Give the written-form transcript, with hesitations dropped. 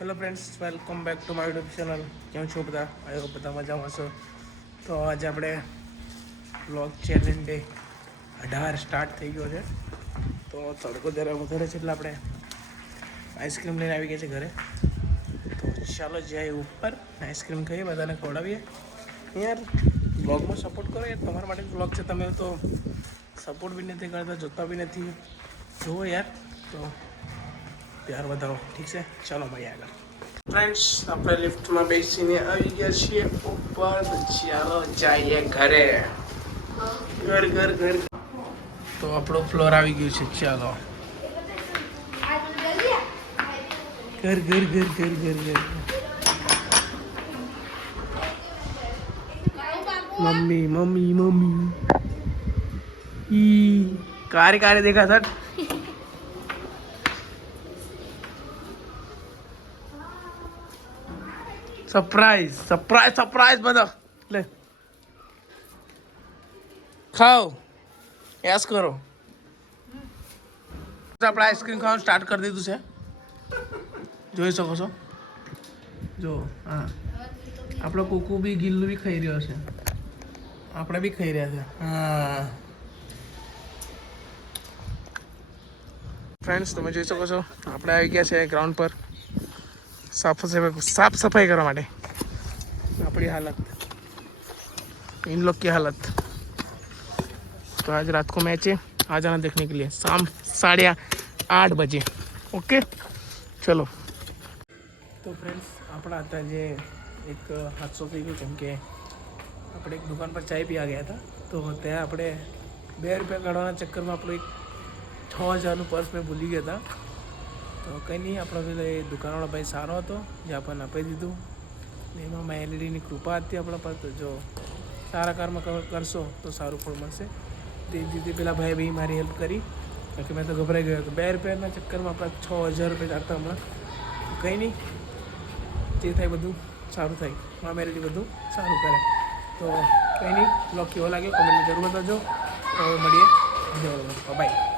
Hello friends, welcome back to my YouTube channel. કેમ છો બધા? આવ્યો બધા મજામાં છો? તો આજે આપણે બ્લોગ ચેલેન્જ ડે 18 સ્ટાર્ટ થઈ ગયો છે. તો તડકો જરા વધારે છે એટલે આપણે આઈસ્ક્રીમ લઈને આવી ગયા છે ઘરે. તો ચાલો જઈએ ઉપર, આઈસ્ક્રીમ ખાઈએ, બધાને ખવડાવીએ. યાર બ્લોગમાં સપોર્ટ કરો યાર, તમારા માટે બ્લોગ છે. તમે તો સપોર્ટ બી નથી કરતા, જોતા બી નથી. જુઓ યાર, તો પ્યાર વધારો. ઠીક છે, ચાલો મળીએ આગળ. ફ્રેન્ડ્સ, આપણે લિફ્ટમાં બેસીને આવી ગયા છીએ ઉપર. ચાલો જઈએ ઘરે. ઘર ઘર ઘર. તો આપણો ફ્લોર આવી ગયું છે. ચાલો ઘર ઘર ઘર ઘર ઘર ઘર. મમ્મી મમ્મી મમ્મી ઈ કારે કારે દેખા સર. સરપ્રાઈઝ સરપ્રાઈઝ સરપ્રાઈઝ બધા લે ખાઓ, યસ કરો. આપણે આઈસ્ક્રીમ ખાવાનું સ્ટાર્ટ કરી દીધું છે, જોઈ શકો છો. જો હા, આપણો કુકુ બી ગિલ્લું બી ખાઈ રહ્યો છે, આપણે બી ખાઈ રહ્યા છે. હા ફ્રેન્ડ્સ, તમે જોઈ શકો છો આપણે આવી ગયા છે ગ્રાઉન્ડ પર સાફ સફાઈ કરવા માટે. આપણી हालत, इन लोग की हालत. तो आज रात को मैच है, आ जाना देखने के लिए शाम 8:30 बजे. ओके चलो. તો ફ્રેન્ડ્સ, આપણા હતા જે એક હાદસો થઈ ગયો, કેમ કે આપણે એક દુકાન પર ચાય પીવા ગયા હતા. તો ત્યાં આપણે 2 રૂપિયા કાઢવાના ચક્કરમાં આપણું એક 6000નું પર્સ મેં ભૂલી ગયા હતા. તો કંઈ નહીં, આપણો પેલો એ દુકાનવાળો ભાઈ સારો હતો, જે આપણને આપી દીધું. એમાં મેં એલઈડીની કૃપા હતી આપણા પર. તો જો સારા કારમાં કરશો તો સારું ફળ મળશે. તે રીતે પેલા ભાઈ બી મારી હેલ્પ કરી, કારણ કે મેં તો ગભરાઈ ગયો હતો. 2 રૂપિયાના ચક્કરમાં આપણા 6000 રૂપિયા જાતા હમણાં. કંઈ નહીં, જે થાય બધું સારું થાય. મા મેરેથી બધું સારું કરે. તો કંઈ નહીં, બ્લોગ કેવો લાગ્યો કોમેન્ટમાં જરૂર બતાવજો. તો મળીએ, બાય.